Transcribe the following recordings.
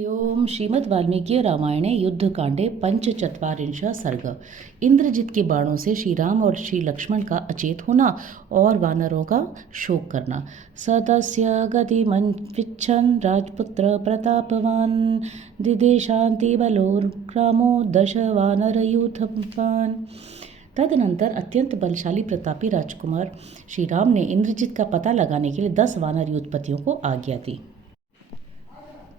ओम श्रीमद् वाल्मीकि रामायणे युद्धकांडे पंचचत्वारिंशः सर्ग। इंद्रजित के बाणों से श्री राम और श्री लक्ष्मण का अचेत होना और वानरों का शोक करना। सतस्य गतिमन्विच्छन् राजपुत्र प्रतापवान दिदेशान्ति बलोर्ग्रामो दश वानरयूथवान। तदनंतर अत्यंत बलशाली प्रतापी राजकुमार श्री राम ने इंद्रजित का पता लगाने के लिए 10 वानर युद्धपतियों को आज्ञा दी।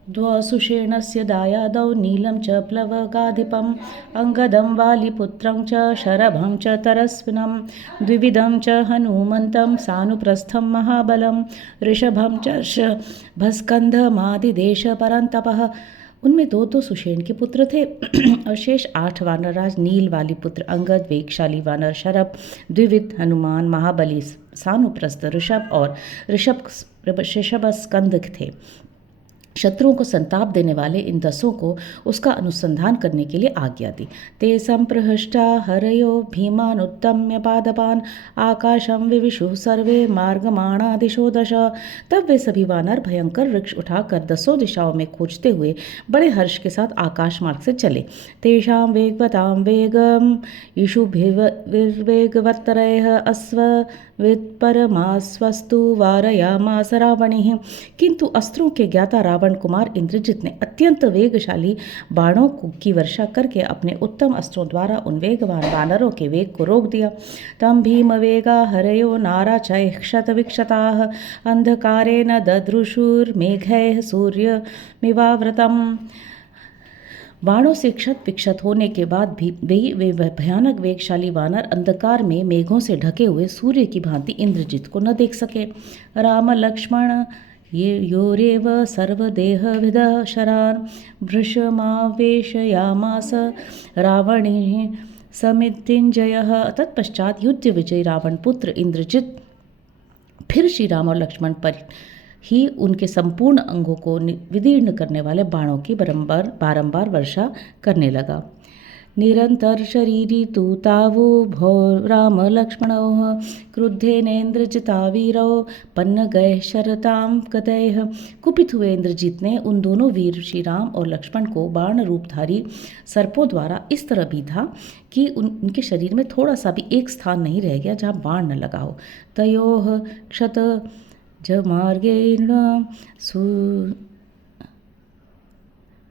द्वसुषेणस्य दायादौ नीलं च प्लवगाधिपम् अंगदं वालिपुत्रं च शरभं च तरस्विनं द्विविधं च हनुमन्तं सानुप्रस्थं महाबलं ऋषभं च भस्कंधमादिदेश परंतपः। उनमें दो सुषेण के पुत्र थे और शेष 8 वानरराज नील वालिपुत्र अंगद, वेगशाली वानर शरभ, द्विविध हनुमान, महाबली सानुप्रस्थ ऋषभ और ऋषभस्कंध थे। शत्रुओं को संताप देने वाले इन 10 को उसका अनुसंधान करने के लिए आज्ञा दी। ते संप्रहष्टा हरयो भीमान उत्तम्य पादपान आकाशम विविशु सर्वे मार्गमाणा दिशो दश। तब वे सभी वानर भयंकर वृक्ष उठाकर 10 दिशाओं में खोजते हुए बड़े हर्ष के साथ आकाश मार्ग से चले। तेषां वेगवतां वेगम ईशुभिर्वेगवत्तरयः अश्व वित्परमास्वस्तु वारयामास रावणिः। किंतु अस्त्रों के ज्ञाता रावण कुमार इंद्रजित ने अत्यंत वेगशाली बाणों की वर्षा करके अपने उत्तम अस्त्रों द्वारा उन वेगवान वानरों के वेग को रोक दिया। तम भीम वेगा हरयो नारा चय क्षत विक्षताः अंधकारेण ददृशुर्मेघैः सूर्यमिवावृतम्। बाणों से क्षत विक्षत होने के बाद भी वे भयानक वेगशाली वानर अंधकार में मेघों से ढके हुए सूर्य की भांति इंद्रजित को न देख सके। राम लक्ष्मण ये योरेव सर्वदेहविद शरान् भृशमावेशयामास रावणेः समितिञ्जयः। तत्पश्चात युद्ध विजयी रावण पुत्र इंद्रजित फिर श्री राम और लक्ष्मण पर ही उनके संपूर्ण अंगों को विदीर्ण करने वाले बाणों की बारंबार वर्षा करने लगा। निरंतर शरीरी तु तावो भो राम लक्ष्मणौ क्रुद्धेनेन्द्रजिता वीरौ पन्न गए शरताम गतैः। कुपित हुए इंद्रजित ने उन दोनों वीर श्री राम और लक्ष्मण को बाण रूपधारी सर्पों द्वारा इस तरह बीधा कि उनके शरीर में थोड़ा सा भी एक स्थान नहीं रह गया जहाँ बाण न लगा हो। तयोः क्षत जमार्गेण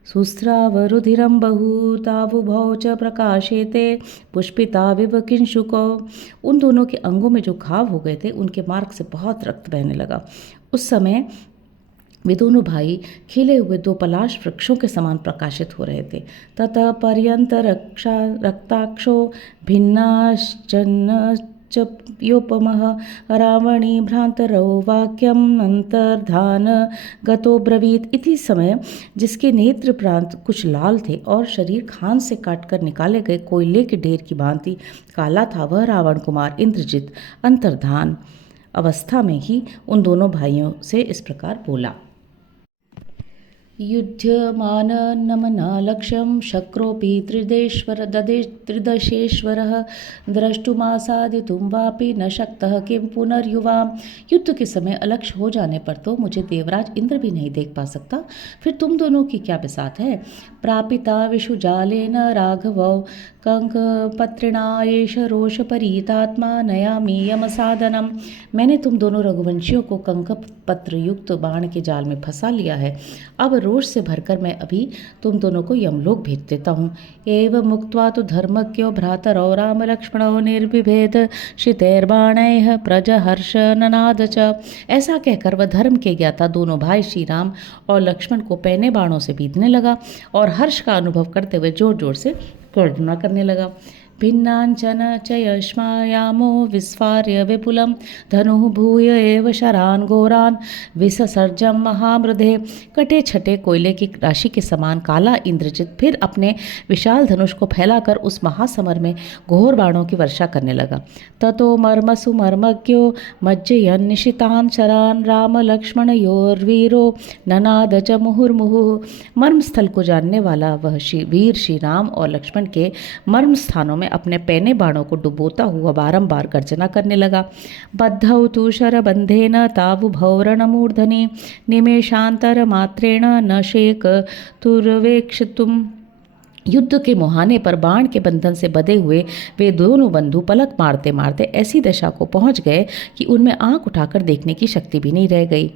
सुस्रावरुधिरं बहु तावुभौ च प्रकाशेते पुष्पिताविव किंशुको। उन दोनों के अंगों में जो घाव हो गए थे उनके मार्ग से बहुत रक्त बहने लगा। उस समय वे दोनों भाई खिले हुए 2 पलाश वृक्षों के समान प्रकाशित हो रहे थे। ततः पर्यंत रक्ताक्षो भिन्नाश्चन्न योपमः रावणी भ्रांतरो वाक्यम अंतर्धान गतो ब्रवीत। इति समय जिसके नेत्र प्रांत कुछ लाल थे और शरीर खान से काटकर निकाले गए कोयले के ढेर की भांति काला था, वह रावण कुमार इंद्रजित अंतर्धान अवस्था में ही उन दोनों भाइयों से इस प्रकार बोला। युध्यमान नमना लक्ष्यं शक्रोऽपि त्रिदशेश्वरः द्रष्टुमासादितुं वापि न शक्तः किं पुनर्युवाम्। युद्ध के समय अलक्ष्य हो जाने पर तो मुझे देवराज इंद्र भी नहीं देख पा सकता, फिर तुम दोनों की क्या बिसात है। प्रापिता विषुजालेन राघवौ कंकपत्रिणा एष रोषपरीतात्मा नयामि यमसाधनम्। मैंने तुम दोनों रघुवंशियों को कंक पत्र युक्त बाण के जाल में फंसा लिया है। अब रोष से भरकर मैं अभी तुम दोनों को यमलोक भेज देता हूँ। एवं मुक्त्वा तो धर्मज्ञो भ्रातरौ राम लक्ष्मणौ निर्विभेद शितैर्बाणैः प्रजहर्ष ननाद च। ऐसा कहकर वह धर्म के ज्ञाता दोनों भाई श्री राम और लक्ष्मण को पैने बाणों से बीधने लगा और हर्ष का अनुभव करते हुए जोर जोर से गर्जना करने लगा। भिन्नांचन च यश्मायामो विस्फार्य विपुलं धनुः भूय एव शरान घोरान विससर्जम महामृधे। कटे छटे कोयले की राशि के समान काला इंद्रजित फिर अपने विशाल धनुष को फैलाकर उस महासमर में घोर बाणों की वर्षा करने लगा। ततो मर्मसु मर्मज्ञो मज्जयन् निशितान शरान राम लक्ष्मण योर्वीरो ननाद च मुहुर्मुहुः। मर्म स्थल को जानने वाला वह वीर श्री राम और लक्ष्मण के मर्म स्थानों में अपने पैने बाणों को डुबोता हुआ बारंबार गर्जना करने लगा। बद्धौ तु शरबंधेन तावुभौ रणमूर्धनि निमेषांतर मात्रेण न शेक तुर्वेक्षितुम। युद्ध के मुहाने पर बाण के बंधन से बंधे हुए वे दोनों बंधु पलक मारते मारते ऐसी दशा को पहुंच गए कि उनमें आंख उठाकर देखने की शक्ति भी नहीं रह गई।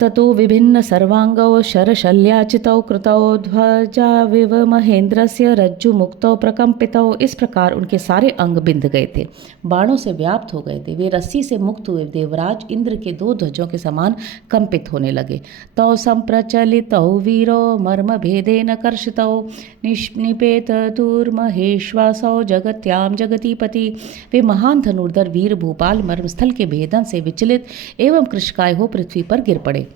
ततो विभिन्न सर्वांगौ शरशल्याचितौ कृतौ ध्वजाविव महेंद्रस्य रज्जु मुक्तौ प्रकंपितौ। इस प्रकार उनके सारे अंग बिंध गए थे, बाणों से व्याप्त हो गए थे। वे रस्सी से मुक्त हुए देवराज इंद्र के दो ध्वजों के समान कंपित होने लगे। तौ संप्रचलितौ वीरो मर्म भेदेन कर्षितौ निपेत दुर्महेश्वासौ जगत्याम जगतीपति। वे महान धनुर्धर वीर भूपाल मर्मस्थल के भेदन से विचलित एवं कृशकाय हो पृथ्वी पर गिर पड़े।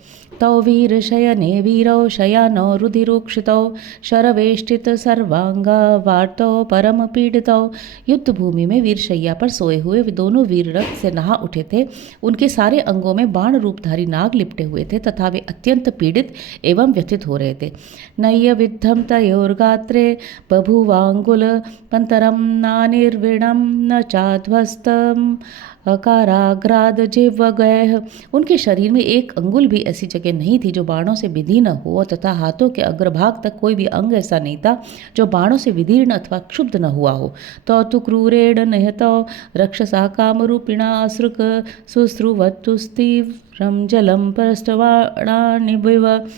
तौ वीर शयने वीरौ शयानौ रुधिरोक्षितौ शरवेष्टित सर्वांगा वार्तौ परम पीड़ितौ। युद्ध भूमि में वीर शैया पर सोए हुए वे दोनों वीर रक्त से नहा उठे थे। उनके सारे अंगों में बाण रूपधारी नाग लिपटे हुए थे तथा वे अत्यंत पीड़ित एवं व्यथित हो रहे थे। नय्य विद्धम तयोर्गात्रे बभुवांगुल पंतरम नानिर्विणम न चाध्वस्तम अकाराग्राद जिह्वगैः। उनके शरीर में एक अंगुल भी ऐसी जगह नहीं थी जो बाणों से विदीर्ण न हो तथा हाथों के अग्रभाग तक कोई भी अंग ऐसा नहीं था जो बाणों से विदीर्ण अथवा क्षुब्ध न हुआ हो। तौ तु क्रूरेण निहतौ रक्षसा कामरूपिणा असृक सुश्रुवत्तुस्तीव्रं जलं परस्तवाणानिविव।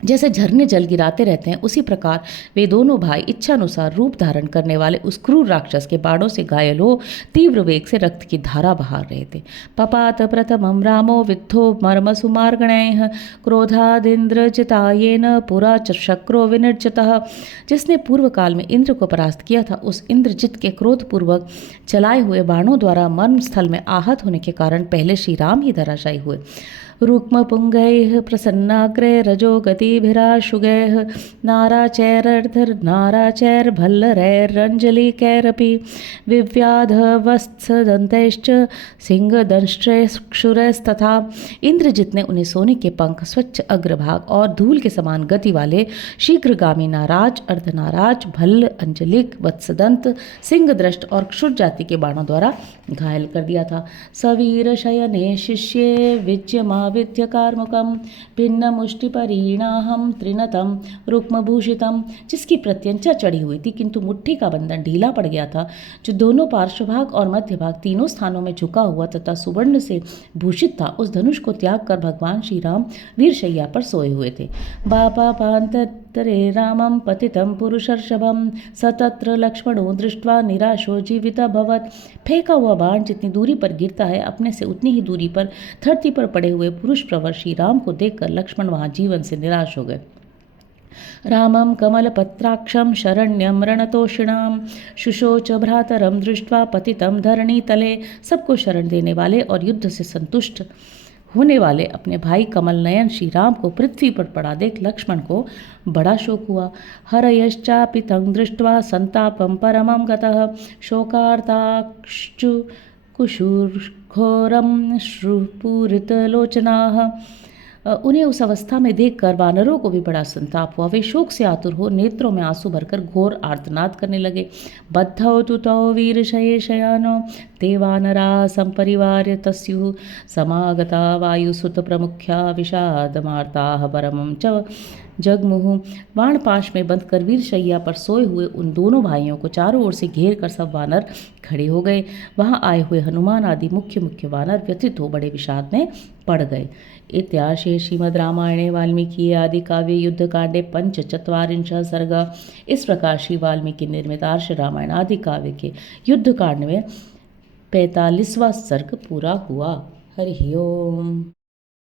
जैसे झरने जल गिराते रहते हैं उसी प्रकार वे दोनों भाई इच्छानुसार रूप धारण करने वाले उस क्रूर राक्षस के बाणों से घायल हो तीव्र वेग से रक्त की धारा बहा रहे थे। पपात प्रथमं रामो विद्धो मर्मसु मार्गणैः क्रोधादिन्द्रजितायेन पुरा च शक्रो विनिर्जितः। जिसने पूर्व काल में इंद्र को परास्त किया था उस इंद्रजित के क्रोधपूर्वक चलाए हुए बाणों द्वारा मर्म स्थल में आहत होने के कारण पहले श्री राम ही धराशायी हुए। रुक्म पुंगैः प्रसन्नाग्रे रजो गतिभिराशुगैः नाराचैरर्धर नाराचैर भल्लरैरंजलिकैरपि विव्याधवत्सदन्तैश्च सिंहदंष्ट्रैक्षुरैस्तथा। इंद्रजित ने उन्हें सोने के पंख, स्वच्छ अग्रभाग और धूल के समान गति वाले शीघ्रगामी नाराज, अर्धनाराज, भल्ल, अंजलिक, वत्सदंत, सिंहदृष्ट और क्षुर जाति के बाणों द्वारा घायल कर दिया था। सवीर शयने शिष्ये विद्य कार्मुकम भिन्न मुष्टिपरिणाहम त्रिनतम रुक्मभूषितम। जिसकी प्रत्यंचा चढ़ी हुई थी किंतु मुट्ठी का बंधन ढीला पड़ गया था, जो दोनों पार्श्वभाग और मध्य भाग तीनों स्थानों में झुका हुआ तथा सुवर्ण से भूषित था, उस धनुष को त्याग कर भगवान श्री राम वीरशैया पर सोए हुए थे। बापापान्तरे रामम पतितं पुरुषर्षभम सतत्र लक्ष्मणो दृष्ट्वा निराशो जीवितभवत्। फेंका हुआ बाण जितनी दूरी पर गिरता है अपने से उतनी ही दूरी पर धरती पर पड़े हुए पुरुष प्रवर श्री राम को देखकर लक्ष्मण वहां जीवन से निराश हो गए। रामं कमलपत्राक्षं शरण्यं रणतोषिणां शुशोच भ्रातरं दृष्ट्वा पतितं धरणीतले। सबको शरण देने वाले और युद्ध से संतुष्ट होने वाले अपने भाई कमल नयन श्री राम को पृथ्वी पर पड़ा देख लक्ष्मण को बड़ा शोक हुआ। हरयश्चापि तं दृष्ट्वा संतापं परमं गतः शोकार्ताक्षु कुशूर्घोरं श्रुपूरितलोचनाः। उन्हें उस अवस्था में देखकर वानरों को भी बड़ा संताप हुआ। वे शोक से आतुर हो नेत्रों में आंसू भरकर घोर आर्तनाद करने लगे। बद्धौ तु तौ वीरशये शयानो ते वानरा संपरिवार्य तस्युः समागता वायुसुत प्रमुख्या विषादमार्ताः परमं च जगमुहु। बाणपाश में बंधकर वीरशैया पर सोए हुए उन दोनों भाइयों को चारों ओर से घेर कर सब वानर खड़े हो गए। वहां आए हुए हनुमान आदि मुख्य मुख्य वानर व्यथित हो बड़े विषाद में पड़ गए। इत्याशे श्रीमद् रामायणे वाल्मीकि आदि काव्ये युद्धकांडे पंचचत्वारिंशः सर्ग। इस प्रकार श्री वाल्मीकि निर्मित आर्ष रामायण आदि काव्य के युद्धकांड में 45वां सर्ग पूरा हुआ। हरि ओम।